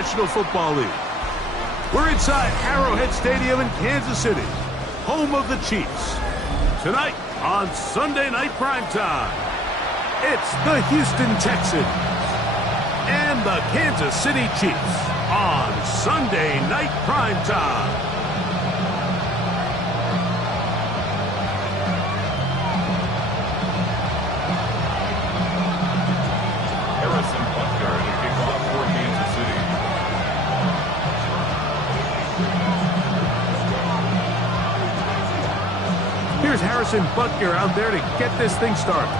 National Football League. We're inside Arrowhead Stadium in Kansas City, home of the Chiefs. Tonight on Sunday Night Primetime, it's the Houston Texans and the Kansas City Chiefs on Sunday Night Primetime. Here's Harrison Butker out there to get this thing started.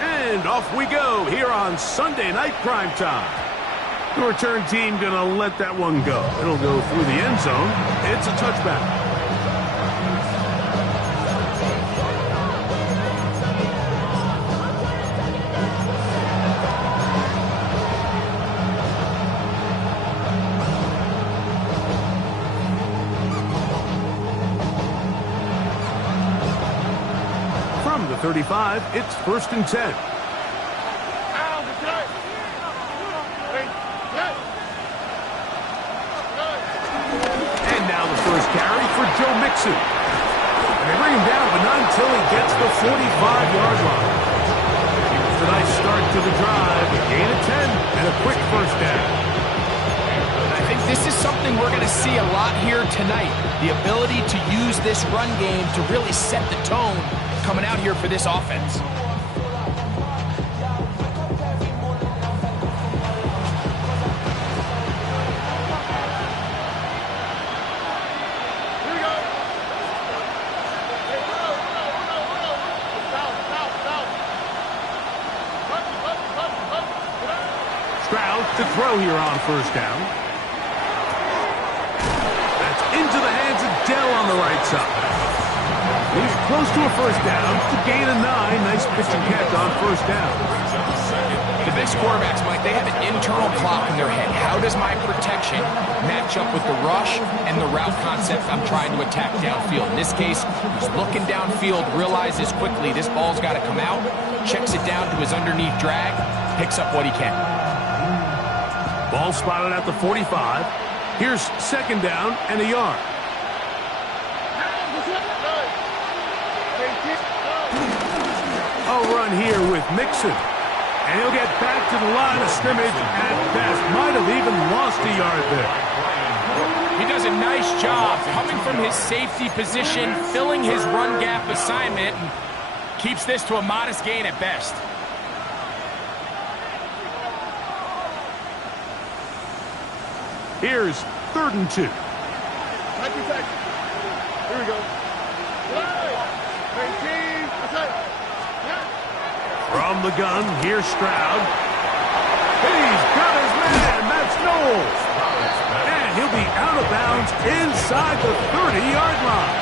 And off we go here on Sunday Night Primetime. The return team gonna let that one go. It'll go through the end zone. It's a touchback. From the 35, it's 1st and 10. And now the first carry for Joe Mixon. And they bring him down, but not until he gets the 45-yard line. It's a nice start to the drive. A gain of 10 and a quick first down. I think this is something we're going to see a lot here tonight. The ability to use this run game to really set the tone coming out here for this offense. Stroud to throw here on first down. That's into the hands of Dell on the right side. He's close to a first down to gain a 9. Nice pitch and catch on first down. The best quarterbacks, Mike, they have an internal clock in their head. How does my protection match up with the rush and the route concept I'm trying to attack downfield? In this case, he's looking downfield, realizes quickly this ball's got to come out, checks it down to his underneath drag, picks up what he can. Ball spotted at the 45. Here's 2nd down and a yard. A run here with Mixon. And he'll get back to the line of scrimmage at best. Might have even lost a yard there. He does a nice job coming from his safety position, filling his run gap assignment, and keeps this to a modest gain at best. Here's 3rd and 2. Here we go. From the gun, here's Stroud. He's got his man. That's Knowles. And he'll be out of bounds inside the 30-yard line.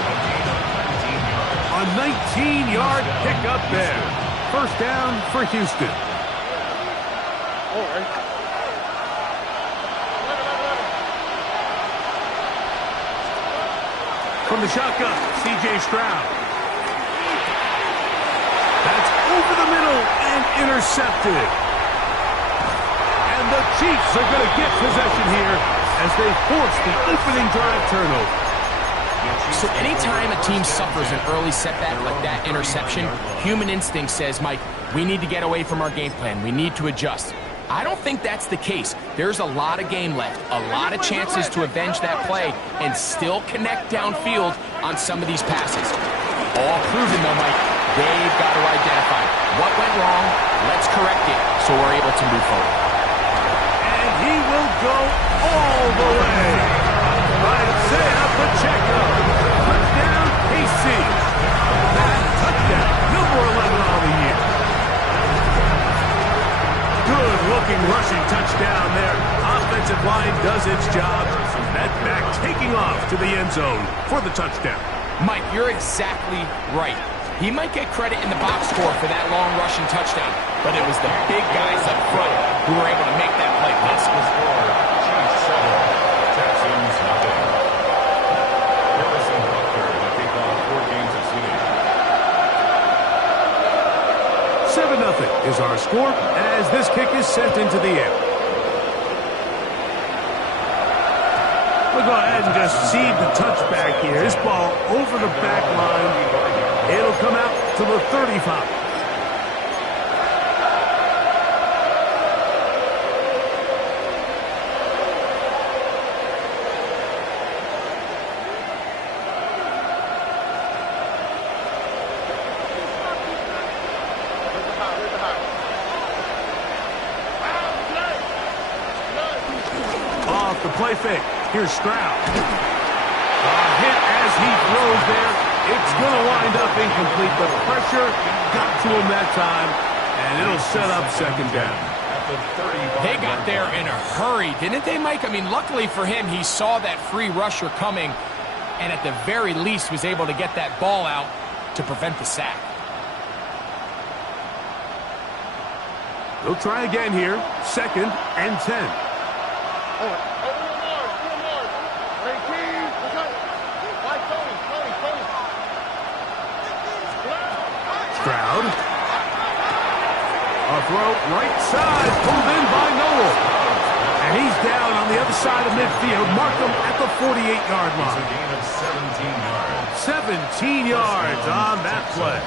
A 19-yard pickup there. First down for Houston. All right. From the shotgun, C.J. Stroud. That's over the middle and intercepted. And the Chiefs are going to get possession here as they force the opening drive turnover. So anytime a team suffers an early setback like that interception, human instinct says, Mike, we need to get away from our game plan. We need to adjust. I don't think that's the case. There's a lot of game left, a lot of chances to avenge that play and still connect downfield on some of these passes. All proven, though, Mike, they've got to identify what went wrong, let's correct it so we're able to move forward. And he will go all the way. Isaiah Pacheco. Touchdown, KC. That touchdown, number 11 on the year. Good-looking rushing touchdown there. Offensive line does its job. That back taking off to the end zone for the touchdown. Mike, you're exactly right. He might get credit in the box score for that long rushing touchdown, but it was the big guys up front who were able to make that play possible. Chiefs 7, Texans nothing. Harrison Butker to kick off for Kansas City. 7-0 is our score as this kick is sent into the air. We'll go ahead and just seed the touchback here. This ball over the back line. It'll come out to the 35. Off the play fake. Here's Stroud. Hit as he throws there. It's going to wind up incomplete. The pressure got to him that time, and it'll set up second down. They got there in a hurry, didn't they, Mike? I mean, luckily for him, he saw that free rusher coming, and at the very least was able to get that ball out to prevent the sack. They'll try again here. 2nd and 10. Stroud. A throw right side, pulled in by Noel. And he's down on the other side of midfield. Mark him at the 48-yard line. It's a gain of 17 yards. 17 yards on that play.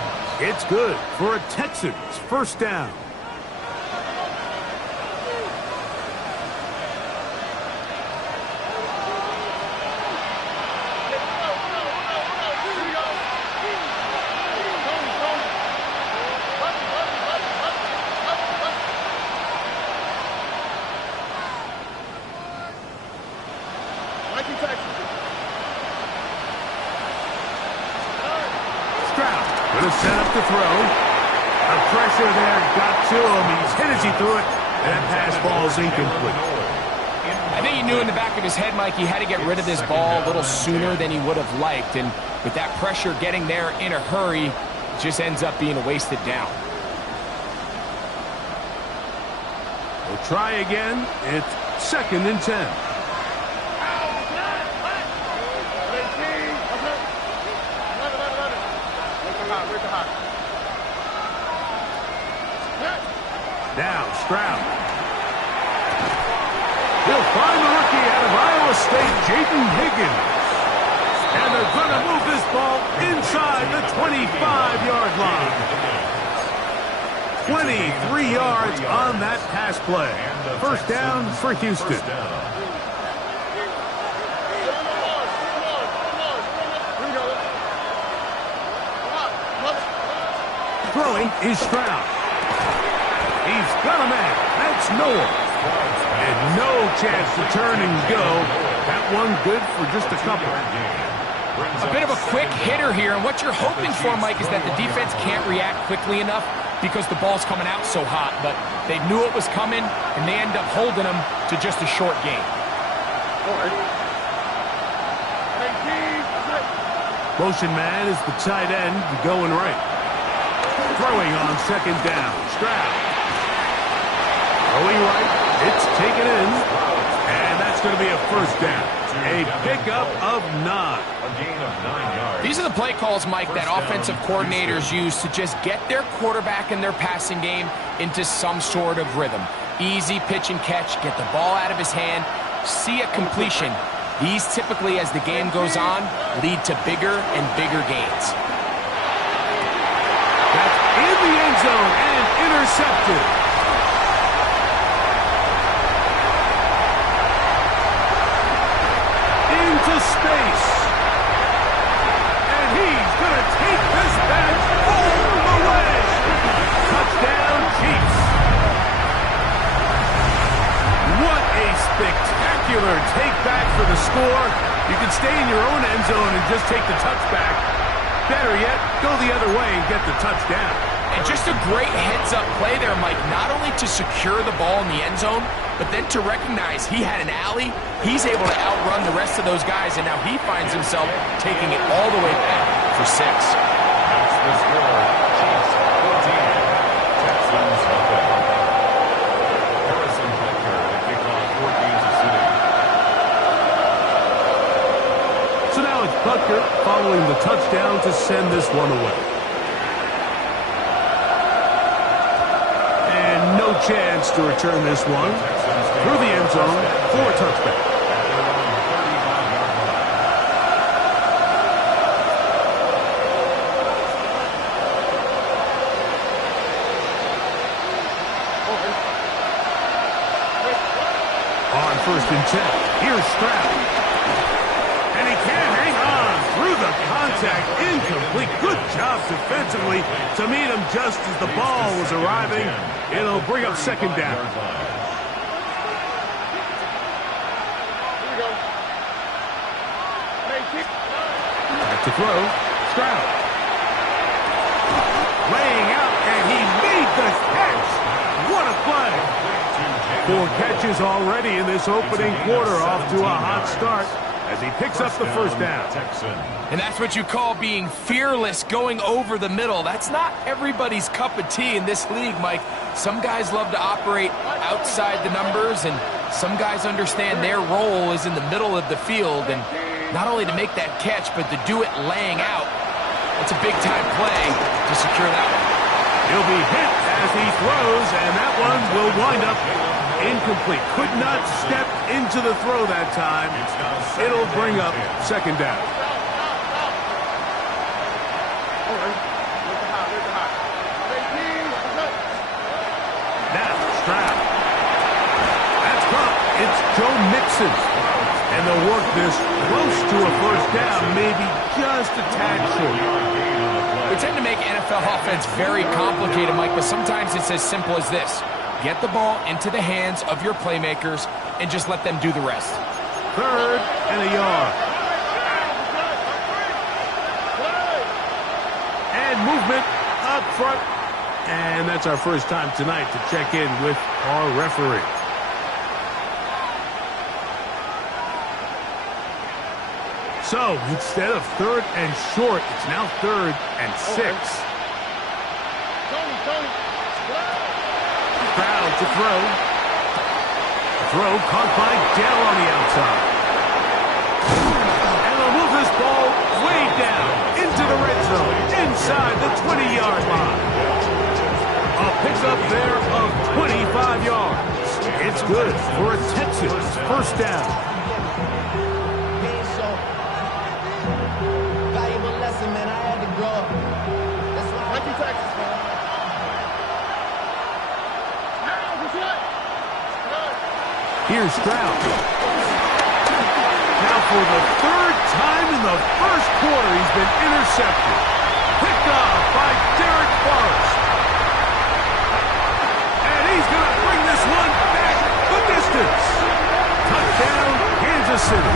It's good for a Texans first down. Stroud with a setup to throw. The pressure there got to him. He's hit as he threw it. And that pass ball is incomplete. I think he knew in the back of his head, Mike, he had to get rid of this ball a little sooner than he would have liked. And with that pressure getting there in a hurry, it just ends up being a wasted down. We'll try again. It's 2nd and 10. Now Stroud. He'll find the rookie out of Iowa State, Jaden Higgins. And they're going to move this ball inside the 25-yard line. 23 yards on that pass play. First down for Houston. Throwing is Stroud. He's got a man. That's Noel. And no chance to turn and go. That one good for just a couple. A bit of a quick hitter here, and what you're hoping for, Mike, is that the defense can't react quickly enough because the ball's coming out so hot. But they knew it was coming, and they end up holding them to just a short gain. Motion man is the tight end going right. Throwing on 2nd down. Stroud. Throwing right. It's taken in. And that's going to be a first down. A pickup of 9. A gain of 9 yards. These are the play calls, Mike, that offensive coordinators use to just get their quarterback and their passing game into some sort of rhythm. Easy pitch and catch, get the ball out of his hand, see a completion. These typically, as the game goes on, lead to bigger and bigger gains. That's in the end zone and intercepted. Into space. And he's going to take this back all the way. Touchdown, Chiefs. What a spectacular take back for the score. You can stay in your own end zone and just take the touchback. Better yet, go the other way and get the touchdown. And just a great heads-up play there, Mike, not only to secure the ball in the end zone, but then to recognize he had an alley. He's able to outrun the rest of those guys, and now he finds himself taking it all the way back for 6. That's the score. Chiefs 14. Texans nothing. Harrison Butker to kick off for Kansas City. So now it's Butker following the touchdown to send this one away. And no chance to return this one through the end zone for a touchback. first and 10. Here's Stroud. And he can't hang on through the contact. Incomplete. Good job defensively to meet him just as the ball was arriving. It'll bring up second down. Back to throw. Stroud. Laying out, and he made the catch. What a play. 4 catches already in this opening quarter, off to a hot start as he picks up the first down. And that's what you call being fearless, going over the middle. That's not everybody's cup of tea in this league, Mike. Some guys love to operate outside the numbers, and some guys understand their role is in the middle of the field, and not only to make that catch, but to do it laying out. It's a big-time play to secure that one. He'll be hit as he throws, and that one will wind up incomplete. Could not step into the throw that time. It'll bring up second down. Now, Stroud. That's caught. It's Joe Mixon. And they'll work this close to a first down, maybe just a tad short. We tend to make NFL offense very complicated, Mike, but sometimes it's as simple as this. Get the ball into the hands of your playmakers and just let them do the rest. 3rd and a yard. And movement up front. And that's our first time tonight to check in with our referee. So, instead of 3rd and short, it's now 3rd and 6. Stroud to throw. Throw caught by Dell on the outside. And they'll move this ball way down into the red zone, inside the 20-yard line. A pickup there of 25 yards. It's good for a Texans first down. Here's Stroud. Now for the 3rd time in the first quarter, he's been intercepted. Picked off by Derek Forrest. And he's going to bring this one back the distance. Touchdown, Kansas City.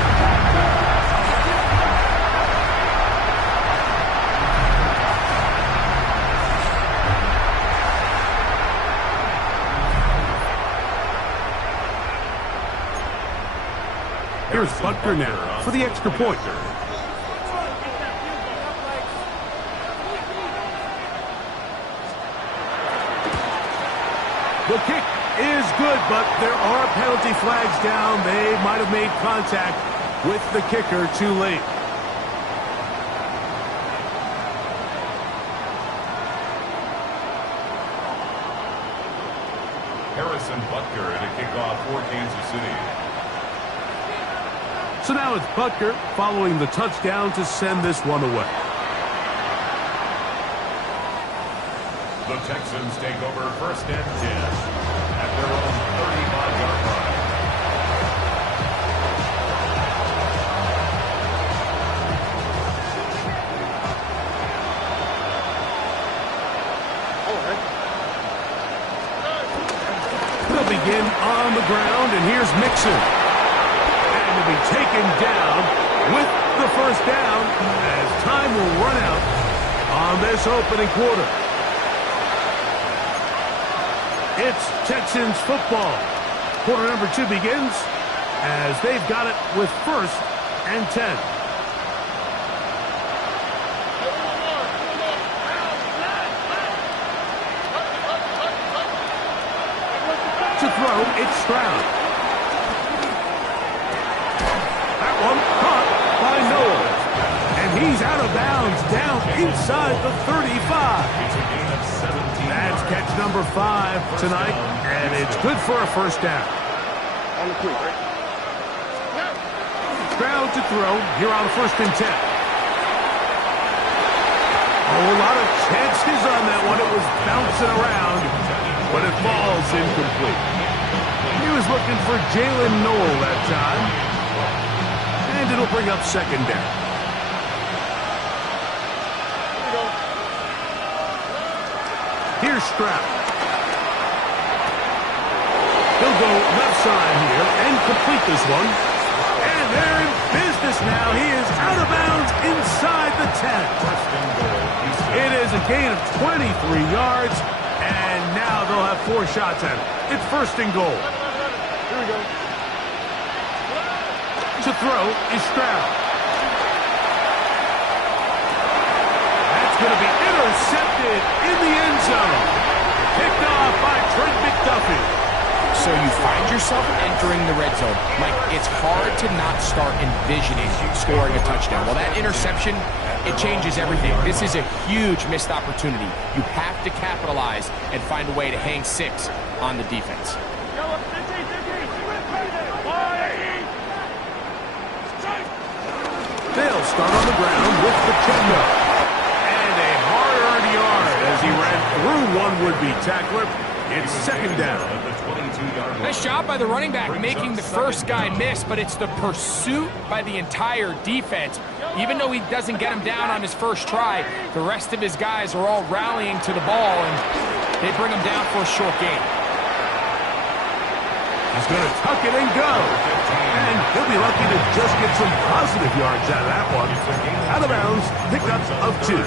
Here's Butker now for the extra point. The kick is good, but there are penalty flags down. They might have made contact with the kicker too late. Harrison Butker to kick off for Kansas City. So now it's Butker following the touchdown to send this one away. The Texans take over 1st and 10 at their own 35-yard line. They'll begin on the ground, and here's Mixon. Will be taken down with the first down as time will run out on this opening quarter. It's Texans football. Quarter number 2 begins as they've got it with 1st and 10. To throw, it's Stroud. One caught by Noel. And he's out of bounds down inside the 35. That's catch number 5 tonight, and it's good for a first down. Stroud to throw here on 1st and 10. Oh, a lot of chances on that one. It was bouncing around, but it falls incomplete. He was looking for Jalen Noel that time. And it'll bring up second down. Here's Stroud. He'll go left side here and complete this one. And they're in business now. He is out of bounds inside the 10. It is a gain of 23 yards. And now they'll have 4 shots at it. It's first and goal. Here we go. To throw is Stroud. That's going to be intercepted in the end zone. Picked off by Trent McDuffie. So you find yourself entering the red zone. Mike, it's hard to not start envisioning scoring a touchdown. Well, that interception, it changes everything. This is a huge missed opportunity. You have to capitalize and find a way to hang 6 on the defense. They'll start on the ground with Pacheco. And a hard-earned yard as he ran through one would-be tackler. It's second down. Nice job by the running back making the first guy miss, but it's the pursuit by the entire defense. Even though he doesn't get him down on his first try, the rest of his guys are all rallying to the ball, and they bring him down for a short gain. He's going to tuck it and go. And he'll be lucky to just get some positive yards out of that one. Out of bounds, pickup of 2.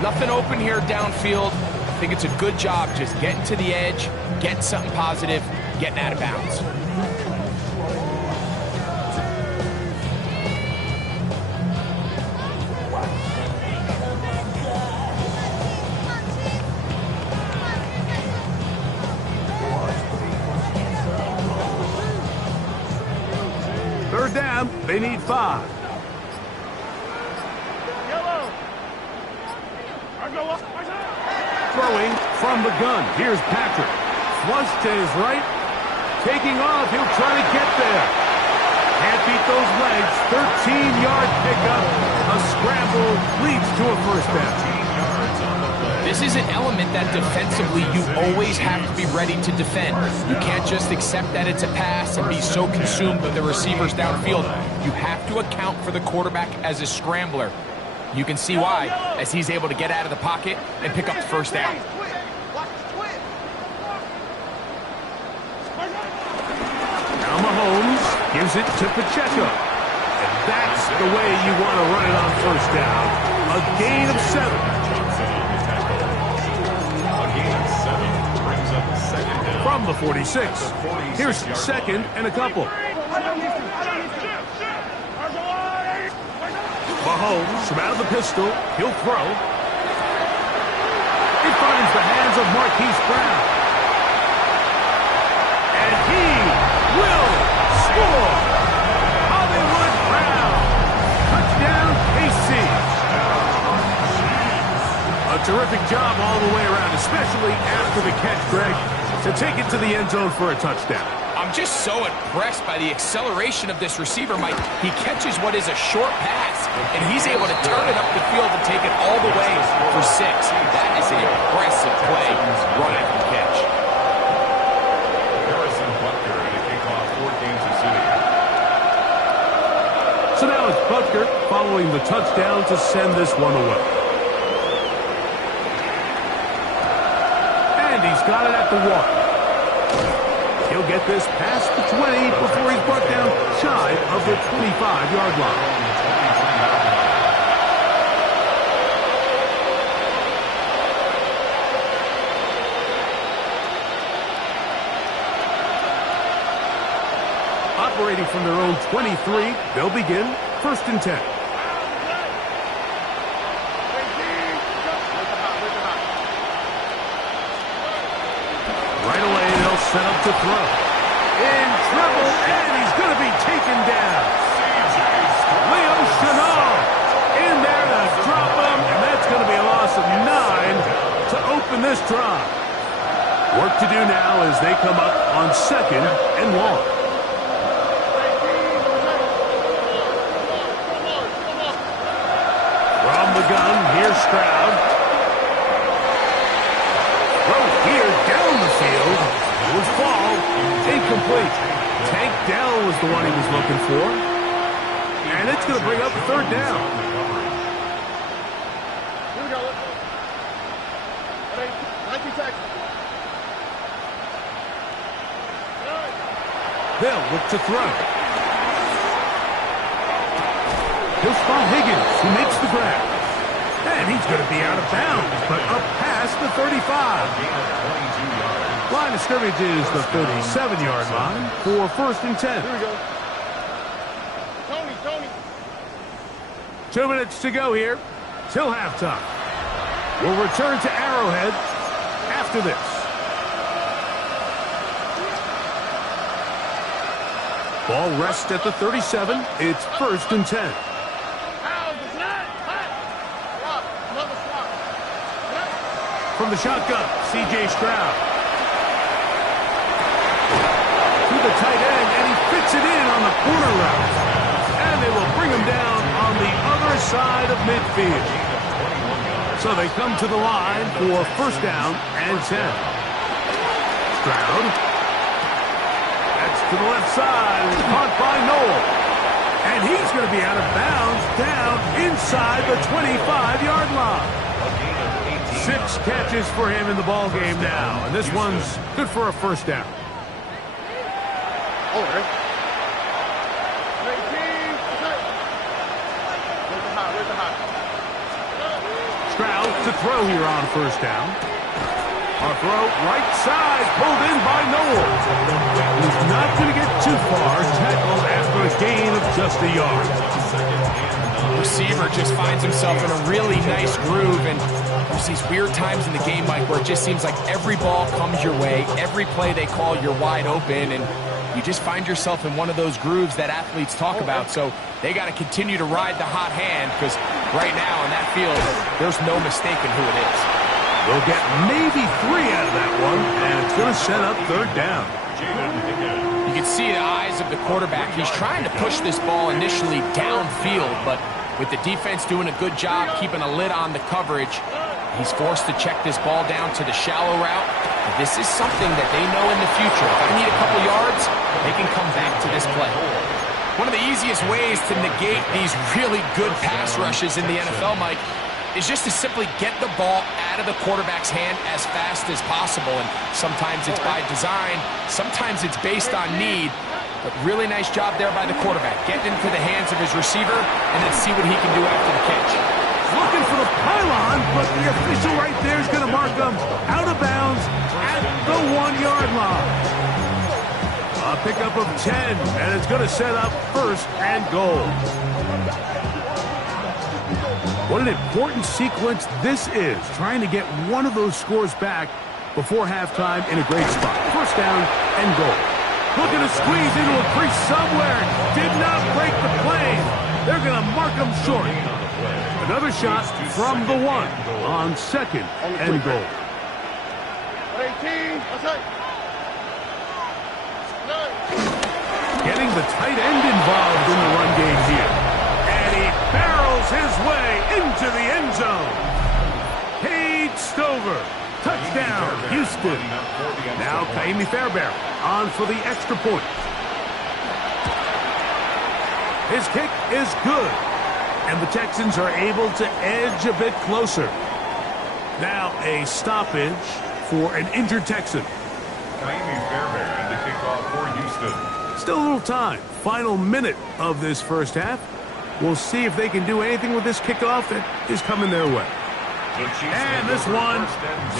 Nothing open here downfield. I think it's a good job just getting to the edge, getting something positive, getting out of bounds. Third down, they need 5. Throwing from the gun. Here's Patrick. Flush to his right. Taking off. He'll try to get there. Can't beat those legs. 13-yard pickup. A scramble leads to a first down. This is an element that defensively you always have to be ready to defend. You can't just accept that it's a pass and be so consumed with the receivers downfield. You have to account for the quarterback as a scrambler. You can see why, as he's able to get out of the pocket and pick up the first down. Now Mahomes gives it to Pacheco. And that's the way you want to run it on first down. A gain of 7. A gain of 7 brings up second down. From the 46. Here's second and a couple. Mahomes from out of the pistol. He'll throw. It finds the hands of Marquise Brown. And he will score. Hollywood Brown. Touchdown, KC. A terrific job all the way around, especially after the catch, Greg, to take it to the end zone for a touchdown. I'm just so impressed by the acceleration of this receiver, Mike. He catches what is a short pass, and he's able to turn it up the field and take it all the way for 6. That is an impressive play right after the catch. Harrison Butker to kick off 4 games of City. So now it's Butker following the touchdown to send this one away. And he's got it at the 1. He'll get this past the 20 before he's brought down shy of the 25-yard line. Operating from their own 23, they'll begin first and 10. Right away, they'll set up to throw. In trouble, and he's going to be taken down. Leo Chenal in there to drop him, and that's going to be a loss of 9 to open this drive. Work to do now as they come up on second and long. From the gun, here's Stroud. Throw here down the field. It was fall. Incomplete. incomplete. Tank Dell was the one he was looking for. And it's going to bring up third down. Here we go. Let's go. 19 tackles. They'll look to throw. He'll spot Higgins, who makes the grab. And he's going to be out of bounds, but up past the 35. Line of scrimmage is the 37-yard line for first and 10. Here we go. Tony. 2 minutes to go here till halftime. We'll return to Arrowhead after this. Ball rests at the 37. It's first and 10. From the shotgun, C.J. Stroud. To the tight end, and he fits it in on the corner route. And they will bring him down on the other side of midfield. So they come to the line for first down and 10. Stroud. That's to the left side, caught by Noel. And he's going to be out of bounds down inside the 25-yard line. 6 catches for him in the ball game now, and this one's good for a first down. All right. Stroud to throw here on first down. A throw right side, pulled in by Noel. He's not going to get too far, tackled after a gain of just a yard. Receiver just finds himself in a really nice groove, and there's these weird times in the game, Mike, where it just seems like every ball comes your way, every play they call, you're wide open, and you just find yourself in one of those grooves that athletes talk about. So they got to continue to ride the hot hand, because right now in that field, there's no mistaking who it is. They'll get maybe 3 out of that one, and it's going to set up third down. You can see the eyes of the quarterback. He's trying to push this ball initially downfield, but with the defense doing a good job keeping a lid on the coverage, he's forced to check this ball down to the shallow route. This is something that they know in the future. If I need a couple yards, they can come back to this play. One of the easiest ways to negate these really good pass rushes in the NFL, Mike, is just to simply get the ball out of the quarterback's hand as fast as possible. And sometimes it's by design, sometimes it's based on need. But really nice job there by the quarterback. Getting into the hands of his receiver and then see what he can do after the catch. Looking for the pylon, but the official right there is going to mark him out of bounds at the 1-yard line. A pickup of 10, and it's going to set up first and goal. What an important sequence this is, trying to get one of those scores back before halftime in a great spot. First down and goal. Looking to squeeze into a crease somewhere. Did not break the plane. They're going to mark him short. Another shot from the 1 on second and goal. 18. Getting the tight end involved in the run game here. And he barrels his way into the end zone. Paige Stover. Touchdown, Houston. Now Kaimi Fairbairn on for the extra point. His kick is good. And the Texans are able to edge a bit closer. Now a stoppage for an injured Texan. Kaimi Fairbairn, the kickoff for Houston. Still a little time. Final minute of this first half. We'll see if they can do anything with this kickoff that is coming their way. And this one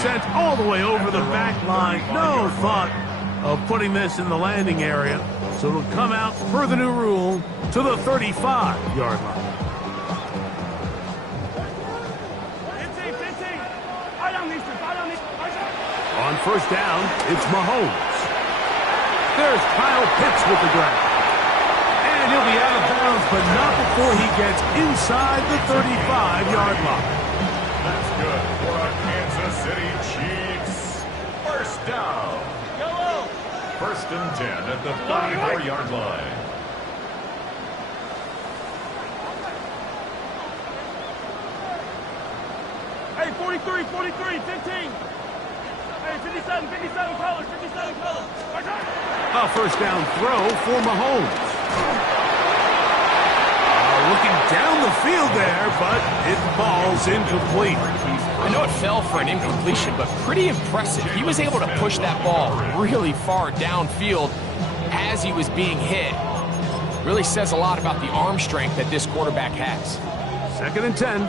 sent all the way over the back line. No thought of putting this in the landing area. So it'll come out per the new rule to the 35-yard line. On first down, it's Mahomes. There's Kyle Pitts with the grab. And he'll be out of bounds, but not before he gets inside the 35-yard line. That's good for our Kansas City Chiefs. First down. First and 10 at the 34-yard line. Hey, 43, 15. Hey, A first down throw for Mahomes. Looking down the field there, but it falls incomplete. I know it fell for an incompletion, but pretty impressive. He was able to push that ball really far downfield as he was being hit. Really says a lot about the arm strength that this quarterback has. 2nd and 10.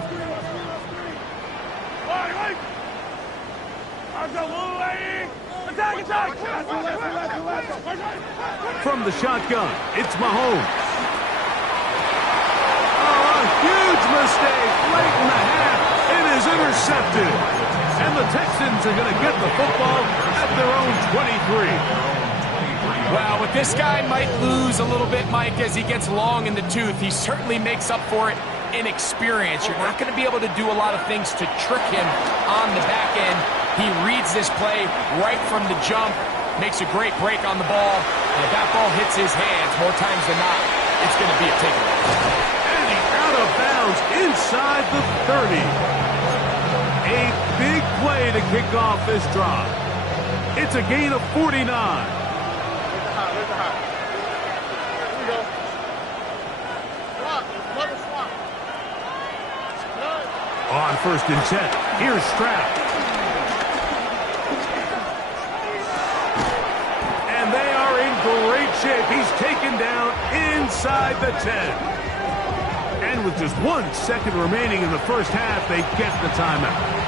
From the shotgun, it's Mahomes. Oh, a huge mistake late in the half. It is intercepted. And the Texans are going to get the football at their own 23. Well, with this guy might lose a little bit, Mike, as he gets long in the tooth. He certainly makes up for it in experience. You're not going to be able to do a lot of things to trick him on the back end. He reads this play right from the jump, makes a great break on the ball, and if that ball hits his hands more times than not, it's going to be a takeaway. And he's out of bounds inside the 30. A big play to kick off this drive. It's a gain of 49. On 1st and 10, here's Stroud. And they are in great shape. He's taken down inside the 10. And with just 1 second remaining in the first half, they get the timeout.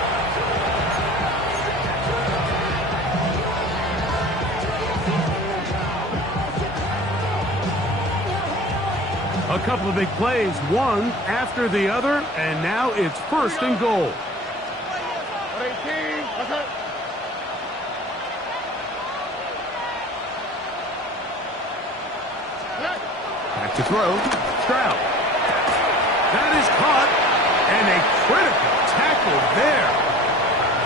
A couple of big plays, one after the other, and now it's 1st and goal. Back to throw, Stroud. That is caught, and a critical tackle there.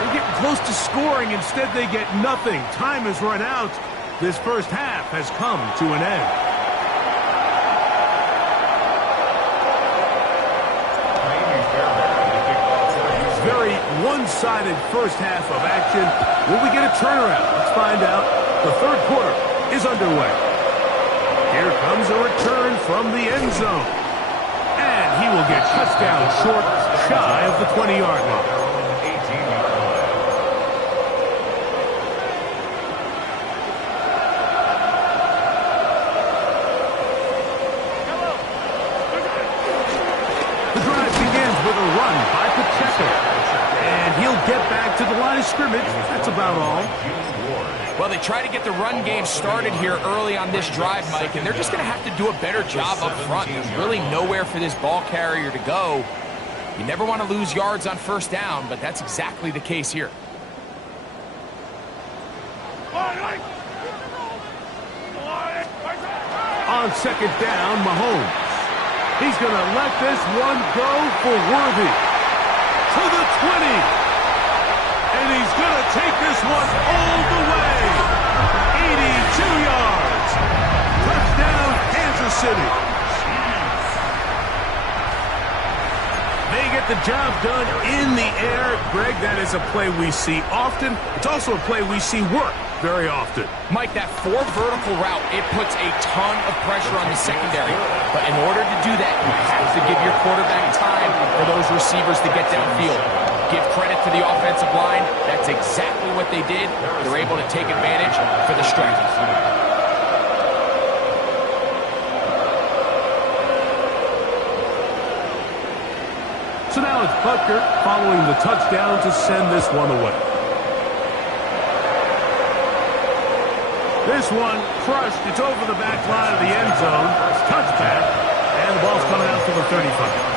They're getting close to scoring. Instead, they get nothing. Time has run out. This first half has come to an end. Very one-sided first half of action. Will we get a turnaround? Let's find out. The 3rd quarter is underway. Here comes a return from the end zone. And he will get touchdown short, shy of the 20-yard line. The drive begins with a run by Pacheco. And he'll get back to the line of scrimmage. That's about all. Well, they try to get the run game started here early on this drive, Mike, and they're just going to have to do a better job up front. There's really nowhere for this ball carrier to go. You never want to lose yards on 1st down, but that's exactly the case here. On 2nd down, Mahomes. He's going to let this one go for Worthy. To the 20. And he's going to take this one all the way. 82 yards. Touchdown, Kansas City. They get the job done in the air. Greg, that is a play we see often. It's also a play we see work very often. Mike, that 4 vertical route, it puts a ton of pressure on the secondary. But in order to do that, you have to give your quarterback time for those receivers to get downfield. Give credit to the offensive line. That's exactly what they did. They're able to take advantage for the strike. So now it's Butker following the touchdown to send this one away. This one crushed. It's over the back line of the end zone. Touchback. And the ball's coming out to the 35.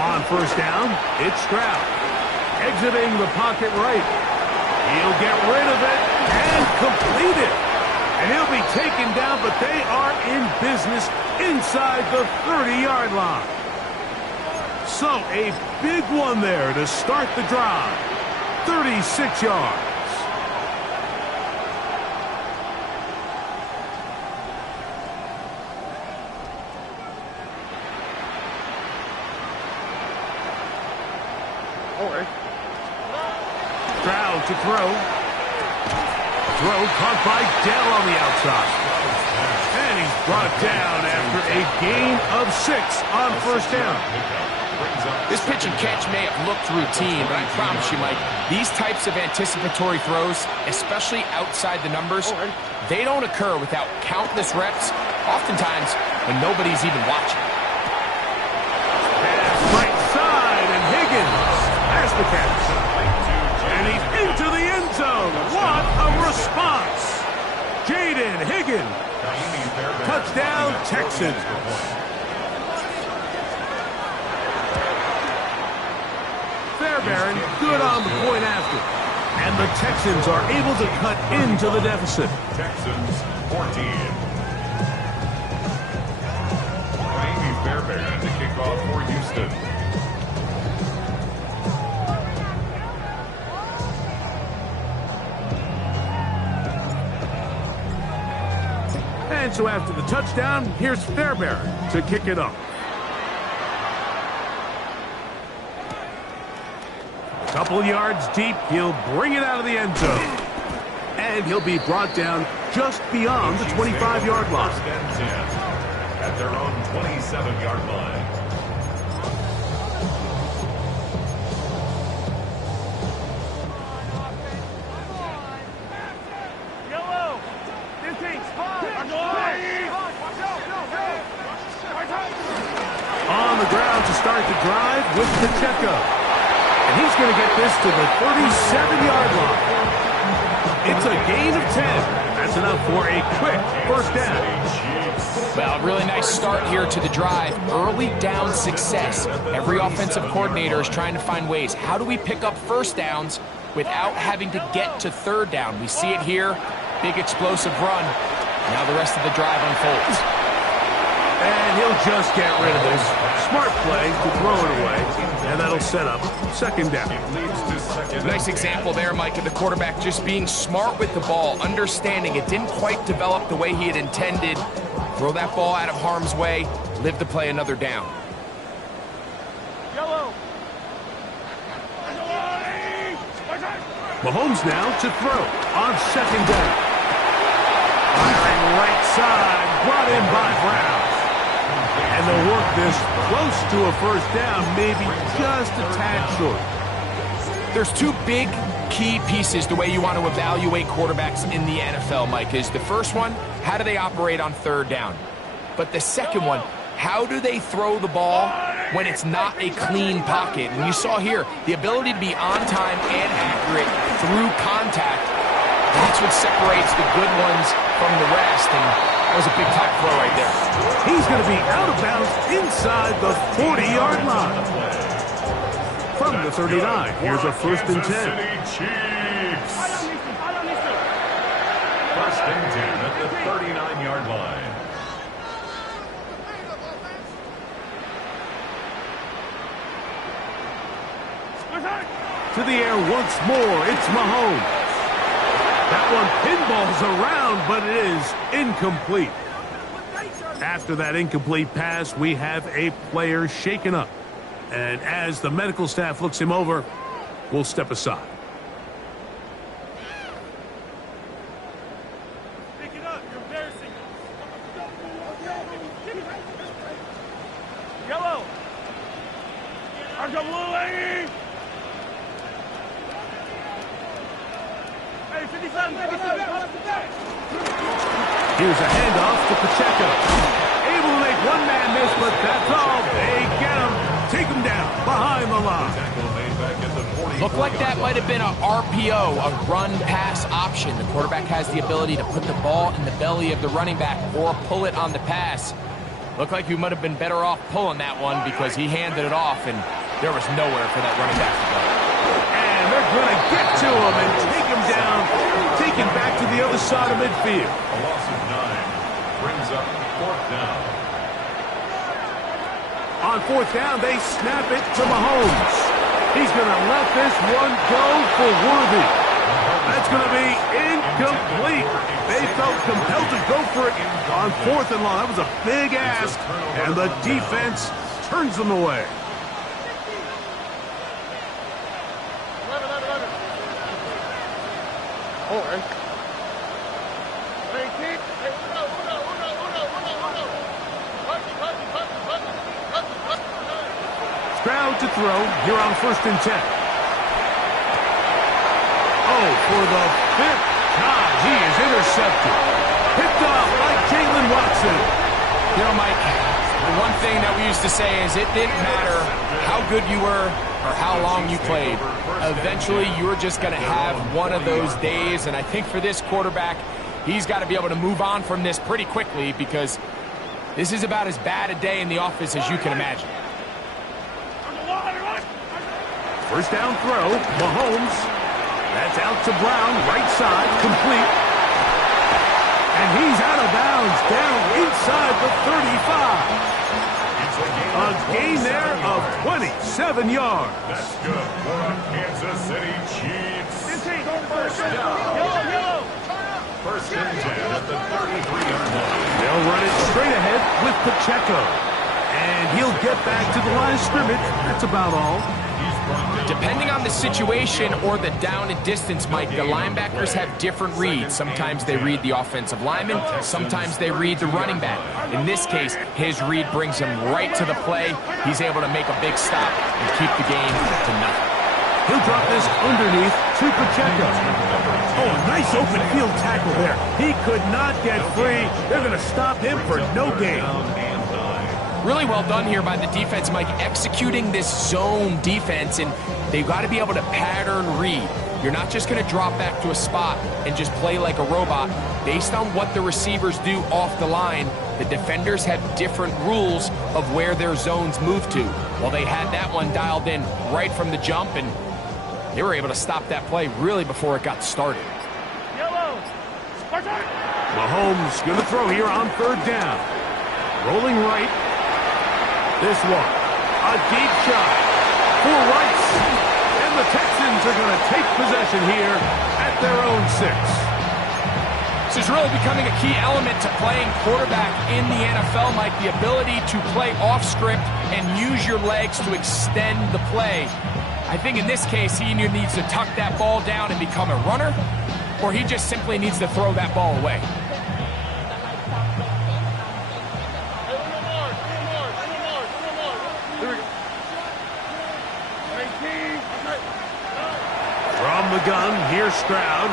On 1st down, it's Stroud. Exiting the pocket right. He'll get rid of it and complete it. And he'll be taken down, but they are in business inside the 30-yard line. So a big one there to start the drive. 36 yards. Stroud to throw. Throw caught by Dell on the outside. And he's brought down after a gain of 6 on first down. This pitch and catch may have looked routine, but I promise you, Mike, these types of anticipatory throws, especially outside the numbers, they don't occur without countless reps, oftentimes when nobody's even watching. Right side, and Higgins has the catch. And he's into the end zone. What a response. Jaden Higgins. Touchdown, Texans. Fairbairn good on the point after. And the Texans are able to cut into the deficit. Texans 14. Amy Fairbairn to kick off for Houston. And so after the touchdown, here's Fairbairn to kick it up. A couple yards deep, he'll bring it out of the end zone. And he'll be brought down just beyond the 25-yard line. First and 10 at their own 27-yard line. On the ground to start the drive with Pacheco. And he's going to get this to the 37-yard line. It's a gain of 10. That's enough for a quick first down. Well, really nice start here to the drive. Early down success. Every offensive coordinator is trying to find ways. How do we pick up first downs without having to get to third down? We see it here. Big explosive run. Now the rest of the drive unfolds. And he'll just get rid of this. Smart play to throw it away. And that'll set up second down. Nice example there, Mike, of the quarterback just being smart with the ball, understanding it didn't quite develop the way he had intended. Throw that ball out of harm's way, live to play another down. Mahomes now to throw on second down. Firing right side, brought in by Brown. And they'll work this close to a first down, maybe just a tad short. There's two big key pieces the way you want to evaluate quarterbacks in the NFL, Mike, is the first one, how do they operate on third down? But the second one, how do they throw the ball when it's not a clean pocket? And you saw here, the ability to be on time and accurate through contact, that's what separates the good ones from the rest, and that was a big time throw right there. He's going to be out of bounds inside the 40-yard line. From the 39, here's a first and 10. First and 10 at the 39-yard line. To the air once more, it's Mahomes. That one pinballs around, but it is incomplete. After that incomplete pass, we have a player shaken up. And as the medical staff looks him over, we'll step aside. Pick it up. You're embarrassing. Yellow. RWA. Hey, 57. Here's a handoff to Pacheco. Able to make one man miss, but that's all. They get him. Take him down behind the line. Looked like that might have been a RPO, a run-pass option. The quarterback has the ability to put the ball in the belly of the running back or pull it on the pass. Looked like you might have been better off pulling that one because he handed it off, and there was nowhere for that running back to go. And they're going to get to him and take him down, take him back to the other side of midfield. A loss of 9 brings up fourth down. On fourth down, they snap it to Mahomes. He's going to let this one go for Worthy. That's going to be incomplete. They felt compelled to go for it on fourth and long. That was a big ask, and the defense turns them away. Stroud to throw here on 1st and 10. Oh, for the 5th time, he is intercepted. Picked off by Jalen Watson. You know, Mike, the one thing that we used to say is it didn't matter how good you were or how long you played. Eventually, you were just going to have one of those days, and I think for this quarterback, he's got to be able to move on from this pretty quickly because this is about as bad a day in the office as you can imagine. First down throw, Mahomes. That's out to Brown, right side, complete. And he's out of bounds, down inside the 35. A gain there of 27 yards. That's good for the Kansas City Chiefs. First down. First and 10 at the 33-yard line. They'll run it straight ahead with Pacheco. And he'll get back to the line of scrimmage. That's about all. Depending on the situation or the down and distance, Mike, the linebackers have different reads. Sometimes they read the offensive lineman. Sometimes they read the running back. In this case, his read brings him right to the play. He's able to make a big stop and keep the game to nothing. He'll drop this underneath to Pacheco. Oh, a nice open field tackle there. He could not get free. They're going to stop him for no gain. Really well done here by the defense, Mike, executing this zone defense, and they've got to be able to pattern read. You're not just going to drop back to a spot and just play like a robot. Based on what the receivers do off the line, the defenders have different rules of where their zones move to. Well, they had that one dialed in right from the jump, and they were able to stop that play really before it got started. Mahomes going to throw here on 3rd down. Rolling right. This one, a deep shot for Rice. And the Texans are going to take possession here at their own 6. This is really becoming a key element to playing quarterback in the NFL, Mike, the ability to play off script and use your legs to extend the play. I think in this case, he either needs to tuck that ball down and become a runner, or he just simply needs to throw that ball away. From the gun, here's Stroud.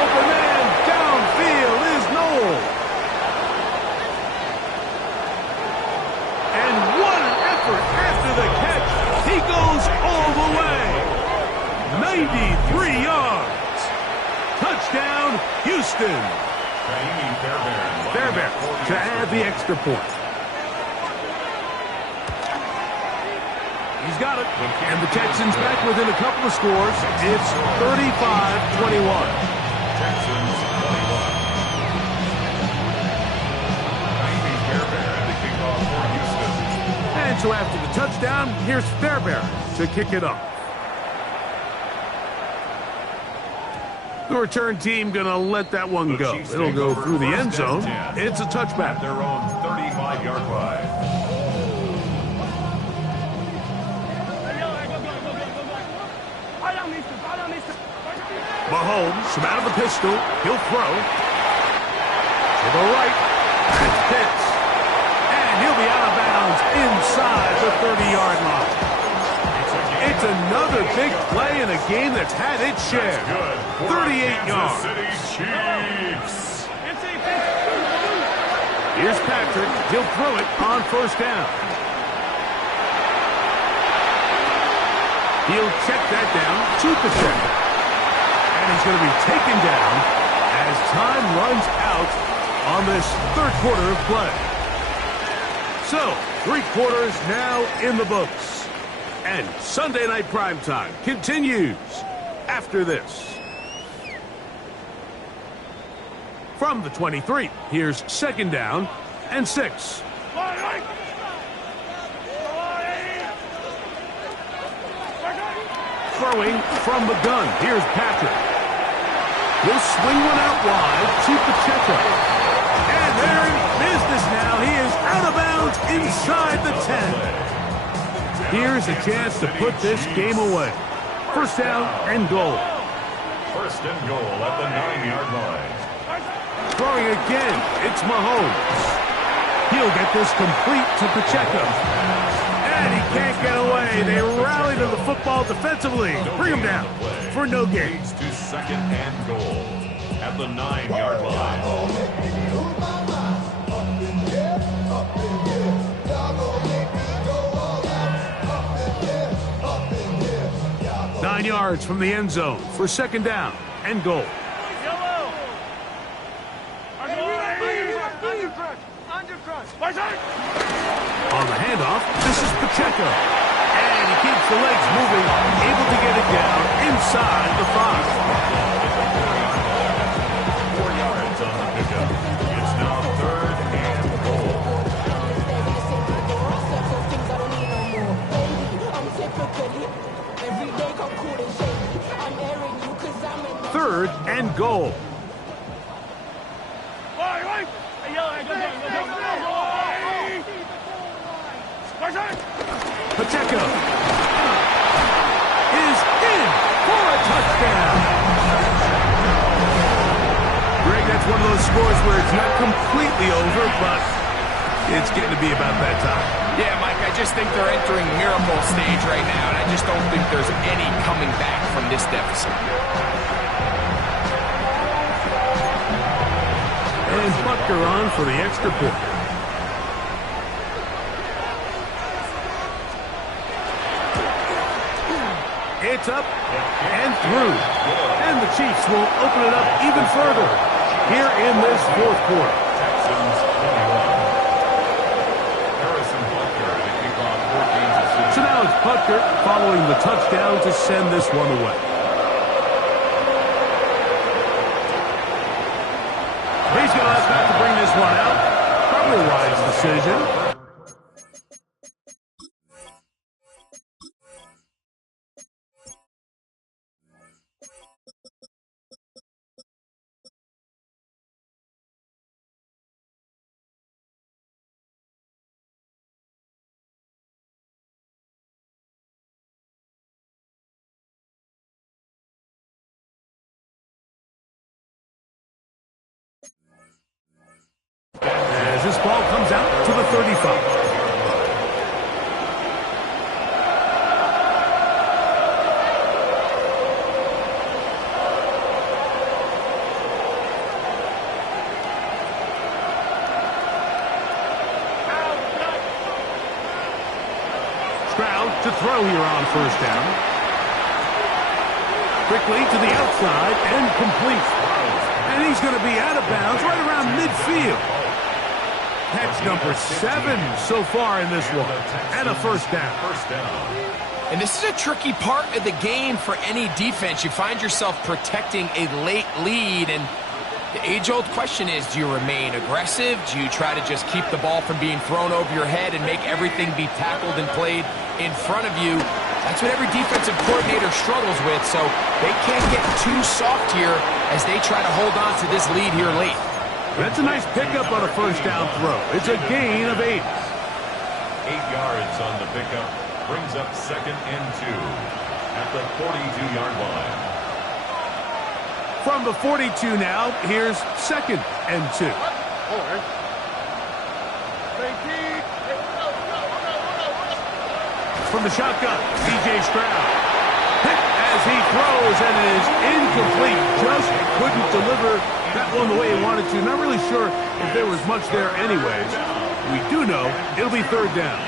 Open man, downfield is Noel. And what an effort after the catch. He goes all the way. 93 yards. Touchdown, Houston. Fairbairn to add the extra point. He's got it. And the Texans back within a couple of scores. It's 35-21. Texans 21. Fairbairn to kick off for Houston. And so after the touchdown, here's Fairbairn to kick it up. The return team going to let that one go. It'll go through the end zone. It's a touchback. At their own 35-yard line. Mahomes from out of the pistol. He'll throw. To the right. That's Pitts. And he'll be out of bounds inside the 30-yard line. It's another big play in a game that's had its share. 38 yards. Here's Patrick. He'll throw it on 1st down. He'll check that down to Pacheco. And he's going to be taken down as time runs out on this 3rd quarter of play. So, 3 quarters now in the books. And Sunday Night Primetime continues after this. From the 23, here's 2nd down and 6. Throwing from the gun. Here's Patrick. He'll swing one out wide to Pacheco. And they're in business now. He is out of bounds inside the 10. Here's a chance to put this game away. First down and goal. First and goal at the 9-yard line. Throwing again. It's Mahomes. He'll get this complete to Pacheco. And he can't get away. They rally to the football defensively. Bring him down for no gain. Leads to second and goal at the 9-yard line. 9 yards from the end zone for second down and goal. On the handoff, this is Pacheco. And he keeps the legs moving, able to get it down inside the 5. 4 yards on the pickup. It's now third and goal. Third and goal. Pacheco is in for a touchdown. Greg, that's one of those scores where it's not completely over, but it's getting to be about that time. Yeah, Mike, I just think they're entering miracle stage right now, and I just don't think there's any coming back from this deficit. And Butker on for the extra point. It's up and through. And the Chiefs will open it up even further here in this fourth quarter. Texans 21. Harrison Butker to kick off 14-6. So now it's Butker following the touchdown to send this one away. He's going to have to bring this one out. Probably a wise decision. As this ball comes out to the 35. Stroud to throw here on first down. Quickly to the outside and complete. And he's going to be out of bounds right around midfield. Catch number 7 so far in this one. And a first down. And this is a tricky part of the game for any defense. You find yourself protecting a late lead, and the age-old question is, do you remain aggressive? Do you try to just keep the ball from being thrown over your head and make everything be tackled and played in front of you? That's what every defensive coordinator struggles with, so they can't get too soft here as they try to hold on to this lead here late. That's a nice pickup on a first down throw. It's a gain of 8. 8 yards on the pickup. Brings up second and 2 at the 42-yard line. From the 42 now, here's second and 2. From the shotgun, C.J. Stroud. Hit as he throws and is incomplete. Just couldn't deliver that one the way he wanted to. Not really sure if there was much there anyways. We do know it'll be third down.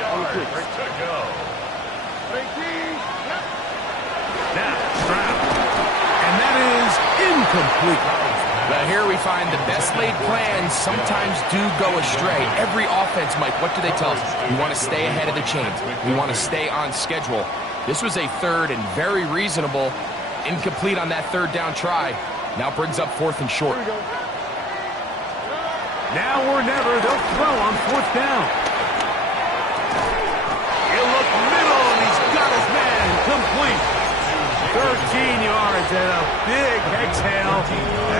Now, Stroud. And that is incomplete. But here we find the best laid plans sometimes do go astray. Every offense, Mike, what do they tell us? We want to stay ahead of the chains. We want to stay on schedule. This was a third and very reasonable. Incomplete on that third down try. Now brings up fourth and short. Now or never, they'll throw on fourth down. 13 yards and a big exhale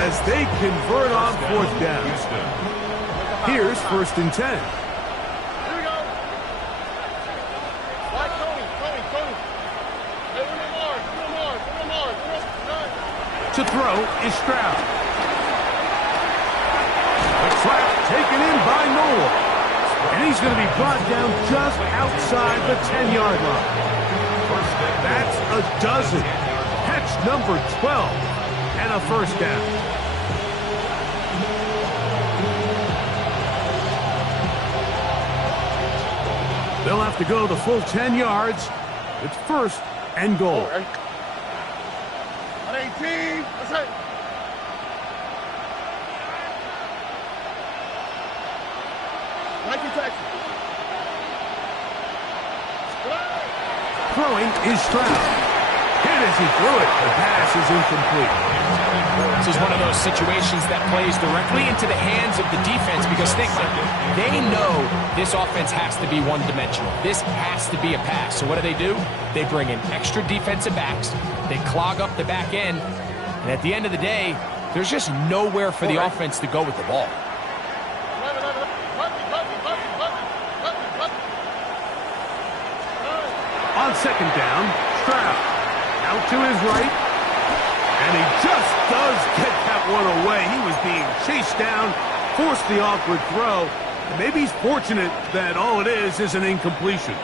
as they convert on fourth down. Here's 1st and 10. Here we go. Right, Tony. Hey, one more. To throw is Stroud. The trap taken in by Noel. And he's going to be brought down just outside the 10-yard line. That's a dozen. Catch number 12 and a 1st down. They'll have to go the full 10 yards. It's 1st and goal. On 18. That's it. Nike Texas. Throwing is Stroud. Hit as he threw it. The pass is incomplete. This is one of those situations that plays directly into the hands of the defense because think about it. They know this offense has to be one-dimensional. This has to be a pass. So what do? They bring in extra defensive backs. They clog up the back end. And at the end of the day, there's just nowhere for the offense to go with the ball. On 2nd down, Stroud out to his right. And he just does get that one away. He was being chased down, forced the awkward throw. And maybe he's fortunate that all it is an incompletion.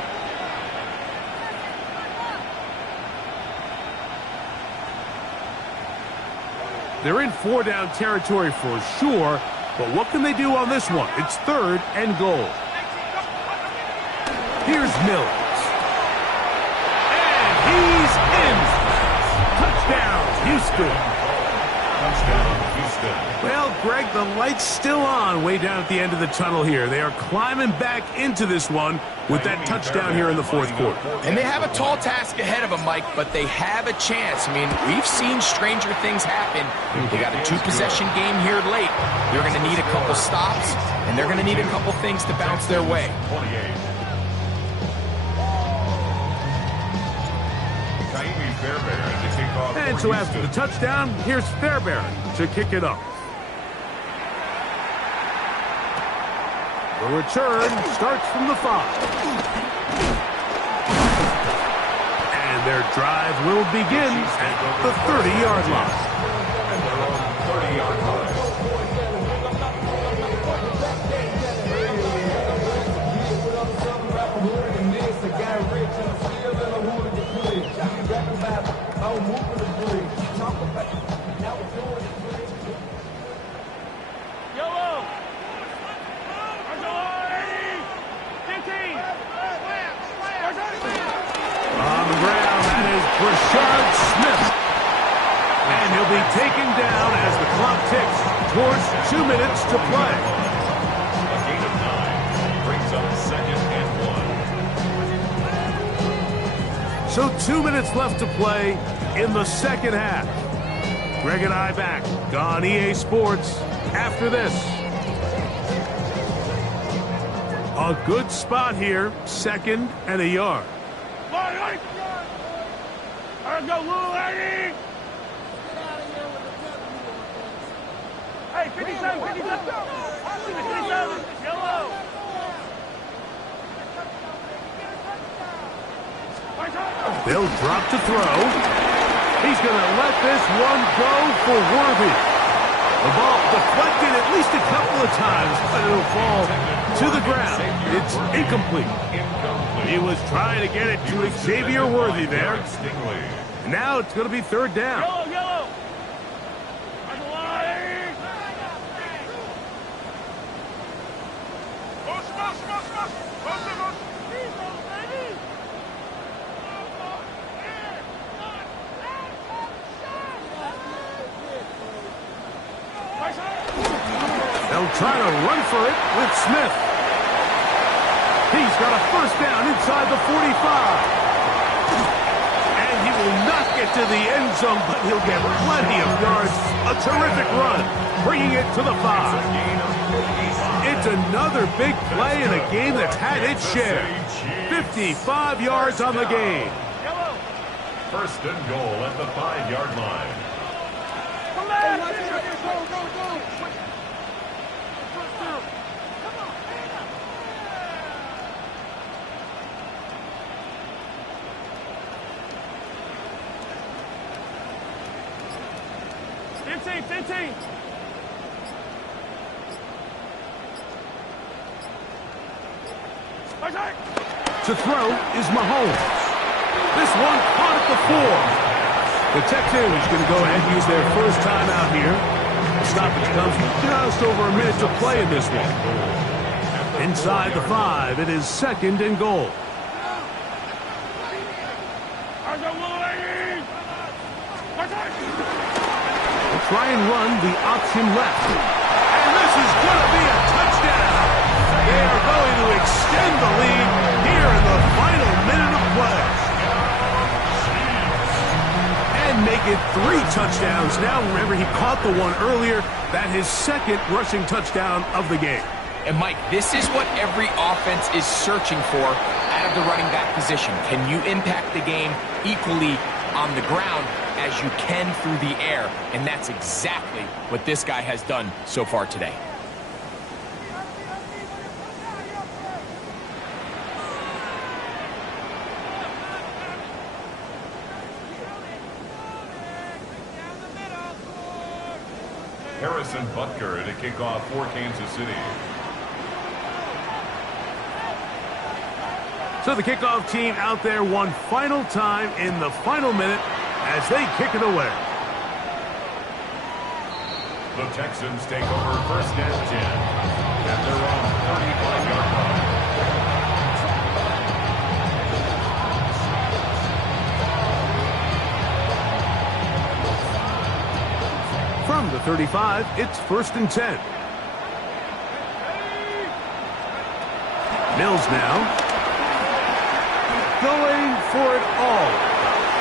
They're in 4-down territory for sure, but what can they do on this one? It's 3rd and goal. Here's Mills. And he's in. Touchdown, Houston. Well, Greg, the light's still on way down at the end of the tunnel here. They are climbing back into this one with that touchdown here in the 4th quarter. And they have a tall task ahead of them, Mike, but they have a chance. I mean, we've seen stranger things happen. They got a 2-possession game here late. They're going to need a couple stops, and they're going to need a couple things to bounce their way. And so after the touchdown, here's Fairbairn to kick it up. The return starts from the 5. And their drive will begin at the 30-yard line. At their own 30-yard line. Yellow. On the ground, that is Brashard Smith. And he'll be taken down as the clock ticks towards 2 minutes to play. A gain of 9 brings up 2nd and 1. So 2 minutes left to play in the 2nd half. Greg and I back on EA Sports after this. A good spot here, 2nd and a yard. Let's go, little lady! Hey, 57, 57! 57, yellow! They'll drop to throw. He's going to let this one go for Worthy. The ball deflected at least a couple of times, but it'll fall to the ground. It's incomplete. He was trying to get it to Xavier Worthy there. And now it's going to be 3rd down. Yellow, yellow! They'll try to run for it with Smith. He's got a 1st down inside the 45. And he will not get to the end zone, but he'll get plenty of yards. A terrific run, bringing it to the 5. It's another big play in a game that's had its share. 55 yards on the game. First and goal at the 5-yard line. Come on, go. 15. To throw is Mahomes. This one caught at the 4. The Texans going to go ahead and use their first timeout here. The stoppage comes with just over a minute to play in this one. Inside the 5, it is second and goal. They'll try and run the option left. And this is going to be a touchdown. They are going to extend the lead here in the final minute of play. And make it 3 touchdowns. Now, remember, he caught the one earlier. That his second rushing touchdown of the game. And, Mike, this is what every offense is searching for out of the running back position. Can you impact the game equally on the ground as you can through the air? And that's exactly what this guy has done so far today. Harrison Butker to kick off for Kansas City. So the kickoff team out there one final time in the final minute as they kick it away. The Texans take over first and 10 at their own 35-yard line. From the 35, it's first and 10. Mills now. Going for it all.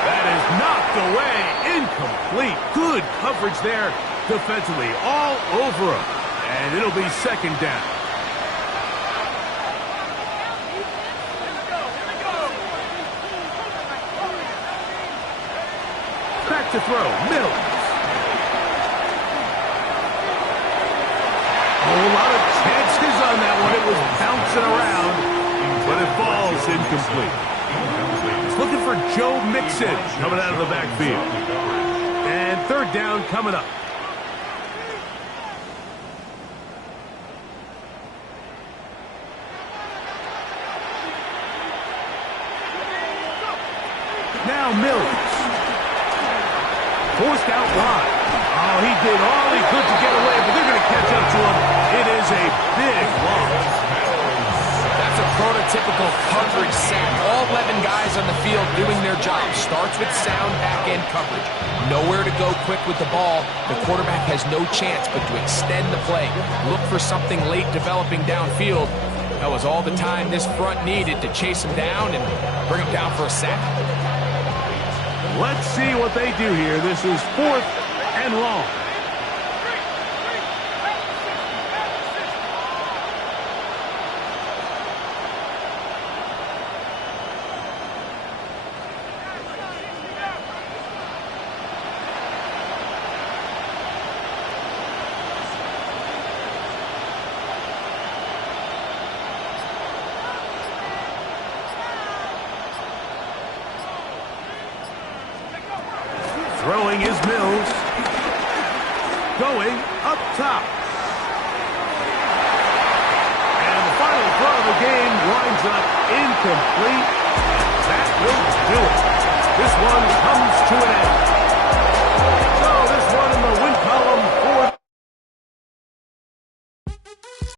That is knocked away. Incomplete. Good coverage there defensively. All over him. And it'll be second down. Back to throw. Mills. A whole lot of chances on that one. It was bouncing around, but it falls incomplete. He's looking for Joe Mixon coming out of the backfield. And third down coming up. Now Mills. Forced out wide. Oh, he did all he could to get away, but they're going to catch up to him. It is a big loss. That's a prototypical coverage sack. All 11 guys on the field doing their job. Starts with sound back-end coverage. Nowhere to go quick with the ball. The quarterback has no chance but to extend the play. Look for something late developing downfield. That was all the time this front needed to chase him down and bring him down for a sack. Let's see what they do here. This is fourth and long. Throwing is Mills. Going up top. And the final throw of the game winds up incomplete. That will do it. This one comes to an end.